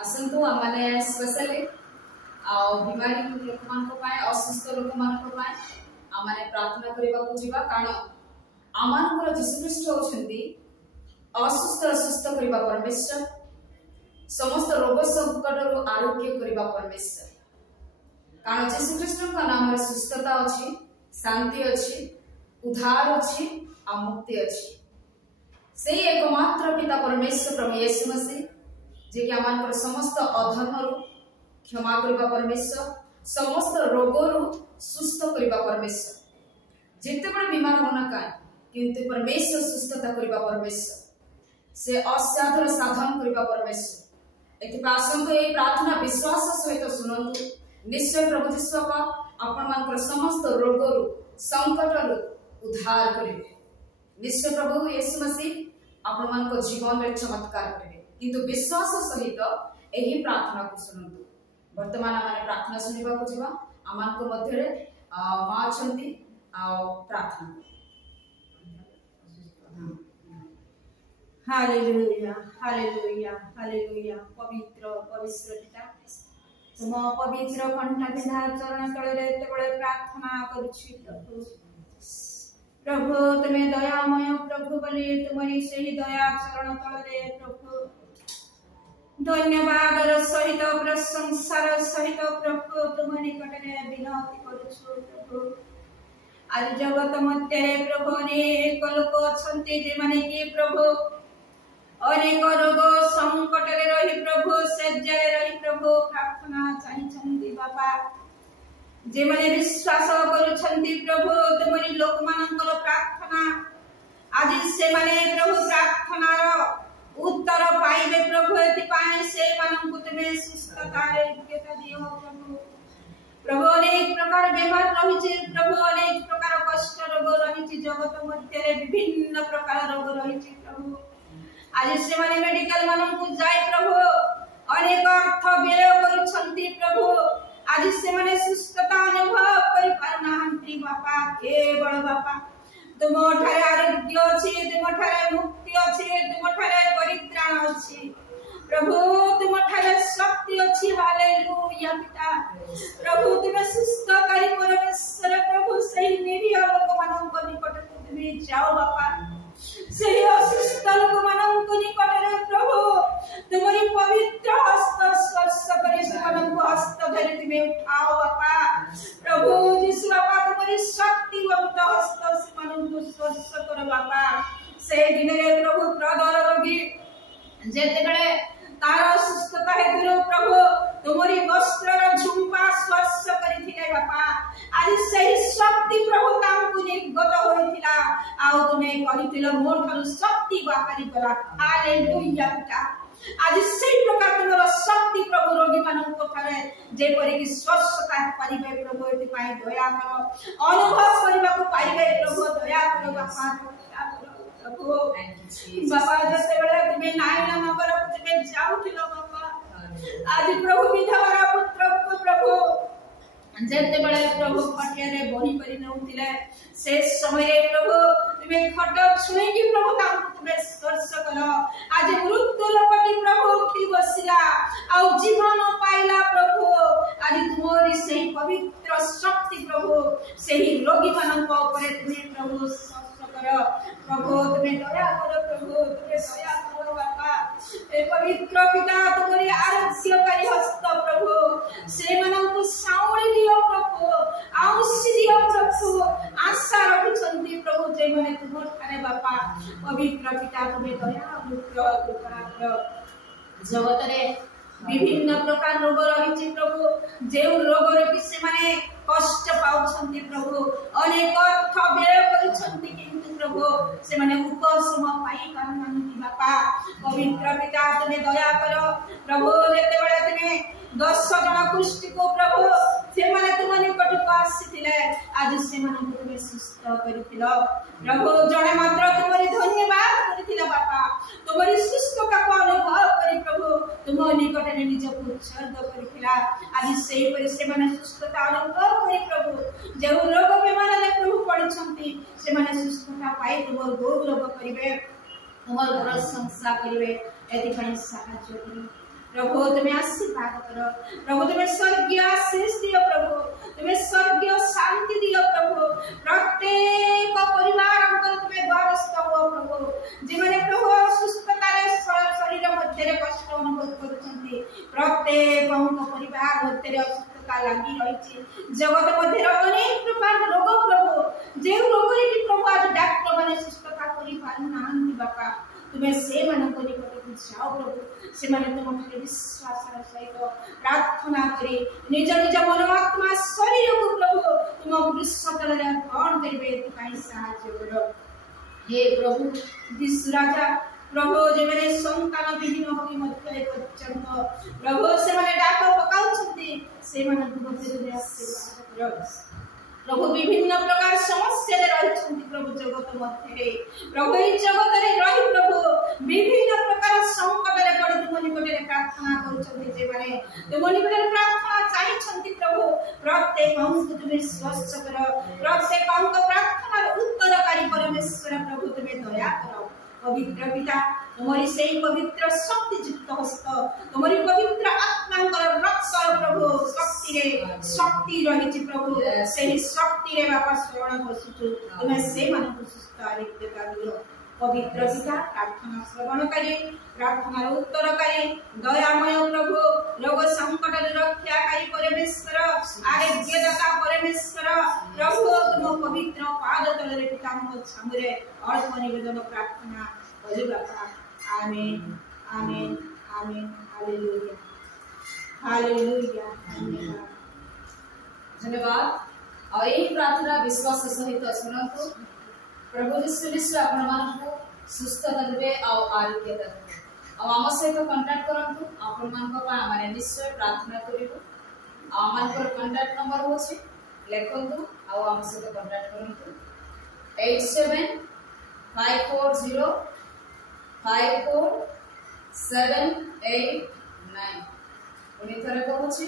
आसंतु आमने स्पेशली बीमारी लोक असुस्थ लोक आमने प्रार्थना करने को जीवा कारण आमर जीशुख्रीष्ट होती असुस्थ सुस्थ करने परमेश्वर समस्त रोग संकट आरोग्य करने परमेश्वर कारण जीशुख्रीष्ट नाम सुस्थता अच्छी शांति अच्छी उद्धार अच्छी आ मुक्ति अच्छी से एकमात्र पिता परमेश्वर प्रभु यीशु मसीह जे कि आम समस्त अधर्म क्षमा करने परमेश्वर समस्त रोग सुस्थ करने परमेश्वर जिते बड़े बीमार होना का किंतु परमेश्वर सुस्थता करने परमेश्वर से असाध्य साधन करने परमेश्वर एथि आसंत ये प्रार्थना विश्वास सहित शुणु निश्चय प्रभु जीशु आपण मान समस्त रोग संकट उद्धार करेंगे निश्चय प्रभु यीशु मसीह आपण मान जीवन में चमत्कार करेंगे किंतु विश्वास सहित यही प्रार्थना को शुणु वर्तमान आम प्रार्थना शुणा को जीवा आम मध्य माँ अच्छा प्रार्थना हालेलुया हालेलुया हालेलुया पवित्र पवित्र पिता तुम पवित्र कंठा बिंधा चरण तले प्रार्थना करुछि प्रभु प्रभु तुम्हें दयामय प्रभु बोले तुम्हारी सही दया चरण तले प्रभु धन्यवाद सहित प्रशंसार सहित प्रभु तुम निकट में विनती करुछु प्रभु आज जगत मध्य प्रभु अनेक लोक अच्छे जे माने कि प्रभु अनेक रोग संकट रही प्रभु सज्जा रही प्रभु प्रार्थना चाहिए बापा जे माने विश्वास करुछंती प्रभु तुमरी लोक मानकर प्रार्थना आज से माने प्रभु प्रार्थनार उत्तर पाइबे प्रभु एति से मानन को तुमे सुस्थता रे योग्यता दियो प्रभु प्रभु अनेक प्रकार बीमार रही प्रभु अनेक प्रकार कष्ट रोग रही जगत मध्य विभिन्न प्रकार रोग रही प्रभु आज से माने मेडिकल मानन को जाय प्रभु अनेक अर्थ व्यय करुछंती प्रभु आज से माने सुस्थता अनुभव करि पारनाहंती बापा केवल बापा तुम ठारे आरोग्य अछि तुम ठारे मुक्ति अछि तुम ठारे परित्राण अछि प्रभु तुम ठारे शक्ति अछि हालेलुया पिता प्रभु तुम सुस्थकारी परमेश्वर प्रभु सही निरीह लोक मानक निकट तुम जाओ बापा सही असुस्थ लोक मानक निकट रे प्रभु तुम्हारी पवित्र हस्त स्पर्श करे सेମାନଙ୍କୁ हस्त धरि तुम उठाओ बापा प्रभु यीशु बापा तुम्हारी शक्तिवंत हस्त सेମାନଙ୍କୁ स्पर्श करो बापा से दिन रे प्रभु प्रदर रोगी जेते बेले तार सुस्थता हेतु प्रभु तुम्हारी वस्त्रर झुंपा स्पर्श करिथिले बापा आज सही शक्ति प्रभु तांकु निर्गत होइथिला आउ तुमे करिथिलो मोर थारु शक्ति बाहारी करा हालेलुया पिता आज सही प्रकार तुमर शक्ति प्रभु रोगी मानक थारे जे परि कि स्वस्थता पारिबे प्रभु एति पाई दया करो अनुभव करबा को पाइबे प्रभु दया करो बापा प्रभु बाबा जते बेले तुमे नायना नगर तुमे जाउथिलो बाबा आज प्रभु विधवा पुत्र को प्रभु जेते बेले प्रभु खटिया रे बही करि नउथिले से समय प्रभु तुमे खट छुई कि प्रभु तांकु तुमे स्पर्श करो आज मृत्यु लोकटी प्रभु उठी बसिला आ जीवन पाइला प्रभु आज तुमरी सही पवित्र शक्ति प्रभु सही रोगी मानक ऊपर तुमे प्रभु स्पर्श करो प्रभु तुमे दया करो प्रभु तुमे दया करो बापा ए पवित्र पिता तुमरी आरोग्यकारी हस्त प्रभु से मानक साउली दियो प्रभु आउसी दियो प्रभु आशा रखुछंती प्रभु जे माने तुमर थारे बापा पवित्र पिता तुमे दया अनुग्रह करो जगत रे विभिन्न प्रकार रोग रही प्रभु जे रोग रे कि से माने कष्ट पाउछंती प्रभु अनेक अर्थ व्यय करिछंती किंतु प्रभु से माने उपशम पाई पारनांती बापा पवित्र पिता तुमे दया करो प्रभु जेते बेले तुमे 10 जन कुष्ठ को प्रभु से माने तुम निकट को आसीथिले आज से माने तुमे सुस्थ करिथिलो प्रभु जणे मात्र तुमरी धन्यवाद करिथिला बापा तुमरी सुस्थता को अनुभव करी प्रभु तुम निकट ने निज को उत्सर्ग करिथिला आज से परि से माने सुस्थता अनुभव करी प्रभु जे रोग बीमार ले प्रभु पड़छंती से माने सुस्थता पाई तुमर गौरव करिवे तुमर घर संसार करिवे एति पई साहाय्य करी प्रभु तुम्हें आशीर्वाद करो प्रभु तुम्हें स्वर्गीय आशीष दियो प्रभु तुम्हें स्वर्गीय शांति दियो प्रभु प्रत्येक परिवार तुम्हें द्वारस्थ हो प्रभु जिमने प्रभु सुस्थता शरीर मध्य कष्ट अनुभव करुछंती प्रत्येक परिवार मध्य असुस्थता लगी रही जगत मध्य अनेक प्रकार रोग प्रभु जे रोग कि प्रभु आज डॉक्टर माने सुस्थता करि पारु नांती बापा तुम्हें से मन को निकट जाओ प्रभु से मन तुम विश्वास सहित प्रार्थना करी निज निज मन आत्मा शरीर को प्रभु तुम वृषतल अर्पण करिवे एथि साहाय्य करो हे प्रभु विश्व राजा प्रभु जे मैंने संतान विहीन होई मध्य पर्यंत प्रभु से माने डाक पकाउछंती से मन तुम विरोध आशीर्वाद करो प्रभु विभिन्न प्रकार समस्या रही प्रभु जगत मध्य प्रभु ये जगत रही प्रभु विभिन्न प्रकार संकट पड़े तुम निकट प्रार्थना कर तुम निकट प्रार्थना चाहिए प्रभु प्रत्येक तुम्हें स्वस्थ कर प्रत्येक प्रार्थना उत्तरकारी परमेश्वर प्रभु तुम्हें दया करो पवित्र पिता तुम्हारी से पवित्र शक्ति युक्त हस्त तुम्हारी पवित्र आत्मा रक्षर प्रभु शक्ति रही प्रभु से शक्ति रे बापा शरण बसुचु तुम्हें से मन को सुस्थ आरोग्यता दियो पवित्र पिता प्रार्थना श्रवणकारी प्रार्थना उत्तरकारी दयामय प्रभु रोग संकट रक्षाकारी परमेश्वर आरोग्यदाता परमेश्वर प्रभु तुम पवित्र पाद तले पिता सामने अर्थ निवेदन प्रार्थना करी बापा आमेन आमेन आमेन हालेलुया हालेलुया धन्यवाद और यही प्रार्थना विश्वास सहित सुनतु प्रभु यीशु आपण मानकु सुस्थता देबे और आरोग्यता देबे और आम सहित कांटेक्ट करंतु आपण मानक पा माने निश्चय प्रार्थना करिवु आमानकर कांटेक्ट नंबर होछि लेखंतु और आम सहित कांटेक्ट करंतु 87540789 पुनी थरे कहूछि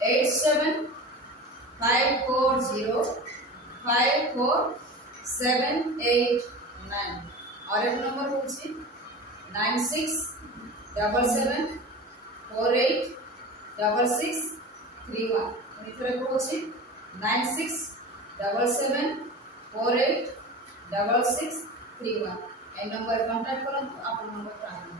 87540789 और एक नंबर होछि 9677486631 पुनी थरे कहूछि 9677486631 ए नंबर कांटेक्ट करंतु आपन नंबर प्रार्थना